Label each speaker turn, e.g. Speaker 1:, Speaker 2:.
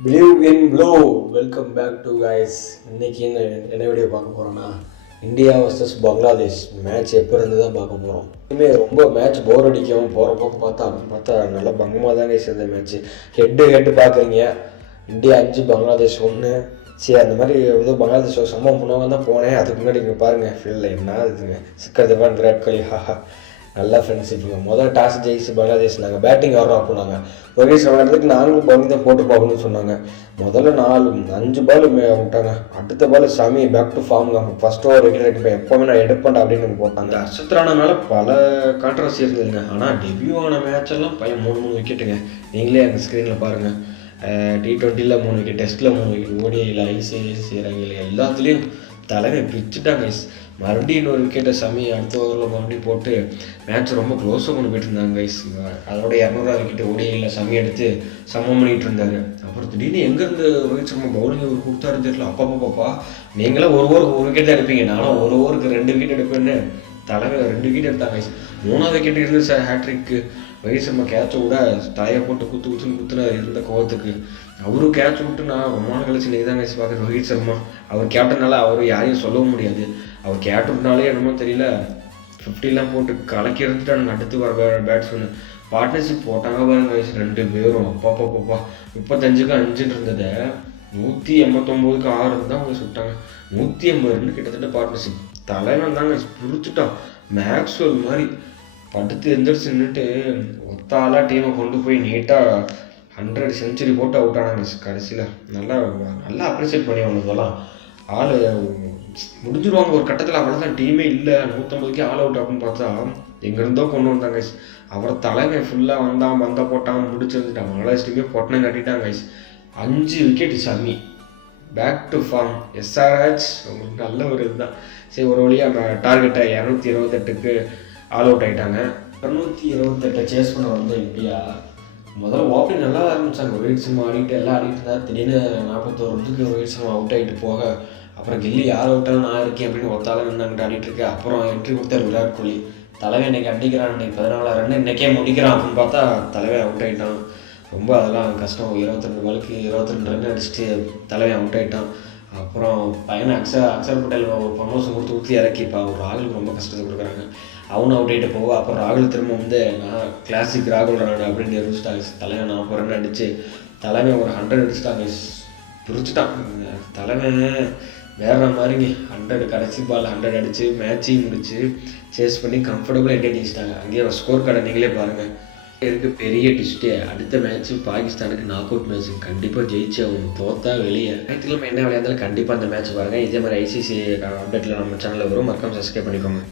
Speaker 1: Blue in blue welcome back to guys இன்னைக்கு என்ன என்ன வீடியோ பார்க்க போகிறோன்னா இந்தியா வர்சஸ் பங்களாதேஷ் மேட்ச் எப்போ இருந்து தான் பார்க்க போகிறோம் இனிமேல் ரொம்ப மேட்ச் போர் அடிக்கும் போகிற போக்கு பார்த்தா பார்த்தா நல்லா பங்கமாக தான் கைஸ் அந்த மேட்ச் ஹெட்டு ஹெட்டு பார்க்குறீங்க. இந்தியா அஞ்சு பங்களாதேஷ் ஒன்று சரி அந்த மாதிரி ஏதோ பங்களாதேஷ் ஒரு சம்பவம் பண்ணுவாங்க தான் போனேன். அதுக்கு முன்னாடி இங்கே பாருங்கள் ஃபீல்டில் என்ன இதுங்க சிக்கர் தவான் விராட் கோலி ஹாஹா நல்லா ஃப்ரெண்ட்ஷிப்புங்க மொதல் டாஸ் ஜெயிச்சு பங்களாதேஷ் நாங்கள் பேட்டிங் ஆடுறோம் அப்படின்னாங்க ரோஹித் சர்மாட்டுக்கு நாங்களும் பவுலிங் தான் போட்டு பார்க்கணும்னு சொன்னாங்க. முதல்ல நாலு அஞ்சு பால் விட்டாங்க. அடுத்த பால் சாமி பேக் டு ஃபார்முங்க ஃபர்ஸ்ட் ஓவர் விக்கெட் எடுப்பேன் எப்போவுமே நான் எடுப்பேன் அப்படின்னு போட்டாங்க. அர்ஷத் மேலே பல கான்ட்ரவர்சி இருந்ததுங்க. ஆனால் டெபியூ ஆன மேட்ச் எல்லாம் பையன் மூணு மூணு விக்கெட்டுங்க நீங்களே அந்த ஸ்க்ரீனில் பாருங்கள் டி ட்வெண்ட்டியில் மூணு விக்கெட் டெஸ்ட்டில் மூணு விக்கெட் ஓடிஐயில் ஐசிஐசி இறங்கியில் எல்லாத்துலேயும் தலைமை பிச்சுட்டாங்க மறுபடியும் இன்னொரு விக்கெட்டை சமி அடுத்த ஓவரில் மறுபடியும் போட்டு மேட்ச் ரொம்ப க்ளோஸாக கொண்டு போயிட்டு இருந்தாங்க கைஸ் அதோட இரநூறுவா விக்கெட்டு ஓடியில் சமி எடுத்து சமம் பண்ணிகிட்டு இருந்தாங்க அப்புறம் திடீர்னு எங்கேருந்து ரோஹித் சர்மா பவுலிங் ஒரு கொடுத்தாரு தெரியல. அப்பா பாப்பா நீங்களாம் ஒரு ஓவருக்கு ஒரு விக்கெட் தான் எடுப்பீங்க. நானும் ஒரு ஓவருக்கு ரெண்டு விக்கெட் எடுப்பேன்னு தலைவர் ரெண்டு விக்கெட் எடுத்தாங்க கைஸ் மூணாவது விக்கெட் இருந்து சார் ஹேட்ரிக்கு. ரோஹித் சர்மா கேட்சை விட தலையை போட்டு குத்து குத்துன்னு குத்துன இருந்த கோவத்துக்கு. அவரும் கேட்ச் விட்டு நான் ரொம்ப நாள் கழிச்சு நீதான் கழிச்சு பார்க்குற ரோஹித் சர்மா. அவர் கேப்டனால அவர் யாரையும் சொல்லவும் முடியாது. அவர் கேப்டன்னாலே என்னமோ தெரியல. ஃபிஃப்டிலாம் போட்டு கலக்கி இருந்துட்டு அடுத்து வர பேட்ஸ்மேன் பார்ட்னர்ஷிப் போட்டாங்க பாருங்க வயசு ரெண்டு பேரும். அப்பா அப்பா பாப்பா முப்பத்தஞ்சுக்கு அஞ்சுன்னு இருந்ததை நூற்றி எண்பத்தொம்போதுக்கு ஆறு தான் அவங்க சுட்டாங்க. நூற்றி எண்பது கிட்டத்தட்ட பார்ட்னர்ஷிப் தலைவன் தாங்க பிரிச்சுட்டான் மேக்ஸ்வல் மாதிரி. படுத்து எந்திரிச்சு நின்றுட்டு ஒத்தாலா டீமை கொண்டு போய் நீட்டாக ஹண்ட்ரட் செஞ்சுரி போட்டு அவுட் ஆனாங்க கடைசியில். நல்லா நல்லா அப்ரிசியேட் பண்ணி அவனுக்கெல்லாம் ஆள் முடிஞ்சிருவாங்க ஒரு கட்டத்தில். அவ்வளோதான் டீமே இல்லை. நூற்றம்பதுக்கே ஆல் அவுட் அப்படின்னு பார்த்தா எங்கேருந்தோ கொண்டு வந்தாங்க guys. அப்புறம் தலைமை ஃபுல்லாக வந்தான் வந்த போட்டான் முடிச்சிருந்துட்டான் பங்களாதேஷ் டீமே பொட்டனை கட்டிட்டாங்க guys. அஞ்சு wicket Shami back to form SRH உங்களுக்கு நல்ல ஒரு இதுதான். சரி ஒரு வழியாக டார்கெட்டை இரநூத்தி இருபத்தெட்டுக்கு ஆல் அவுட் ஆயிட்டாங்க. இரநூத்தி இருபத்தெட்டை சேஸ் பண்ண வந்த இந்தியா முதல்ல ஓப்பனிங் நல்லா ஆரம்பித்தாங்க ரோஹித் சர்மா ஆடிட்டு எல்லாம் ஆடிட்டு இருந்தார் திடீர்னு நாற்பத்தோரு ரன்னுக்கு ரோஹித் சர்மா அவுட் ஆகிட்டு போக அப்புறம் கில்லி யார் அவுட்டாலும் நான் இருக்கேன் அப்படின்னு ஒத்தாலும் நின்று ஆடிட்டு இருக்கேன் அப்புறம் என்ட்ரி கொடுத்தார் விராட் கோலி. தலைவன் இன்னைக்கு அடிக்கிறான் இன்னைக்கு பதினாலு ரன் இன்னைக்கே முடிக்கிறான் அப்படின்னு பார்த்தா தலைவன் அவுட் ஆகிட்டான் ரொம்ப அதெல்லாம் கஷ்டம். இருபத்திரெண்டு பாலுக்கு இருபத்திரெண்டு ரன் அடிச்சுட்டு தலைவன் அவுட் ஆகிட்டான் அப்புறம் பையனை அக்ஷர் அக்ஷர் பட்டேல் ஒரு ப்ரமோஷன் கொடுத்து ஊற்றி இறக்கிப்பா அவர் ராகுலுக்கு ரொம்ப கஷ்டத்தை கொடுக்குறாங்க. அவனும் அவுட் ஆகிட்டு போக அப்புறம் ராகுல் திரும்ப வந்து நான் கிளாசிக் ராகுல் ராணா அப்படின்னு நிரூபிச்சிட்டாங்க தலைவன் நாற்பது ரன் அடித்து தலைவன் ஒரு ஹண்ட்ரட் அடிச்சுட்டாங்க பிரிச்சுட்டான். தலைவன் வேற மாதிரிங்க. ஹண்ட்ரட் கடைசி பால் ஹண்ட்ரட் அடித்து மேட்சையும் முடிச்சு சேஸ் பண்ணி கம்ஃபர்டபுளாக எட்டே அடிச்சிட்டாங்க அங்கேயே ஸ்கோர் கார்டை நீங்களே பாருங்கள் இருக்கு பெரிய டிஸ்டே அடுத்த மேட்ச் பாகிஸ்தானுக்கு நாக் அவுட் மேட்ச் கண்டிப்பாக ஜெயிச்சு அவங்க தோத்தா வெளியே. ஞாயிற்றுக்கிழமை என்ன விளையாண்டாலும் கண்டிப்பாக அந்த மேட்ச் பாருங்கள் இதே மாதிரி ஐசிசி அப்டேட்டில் நம்ம சேனலில் வரும். மறக்காம சப்ஸ்கிரைப் பண்ணிக்கோங்க.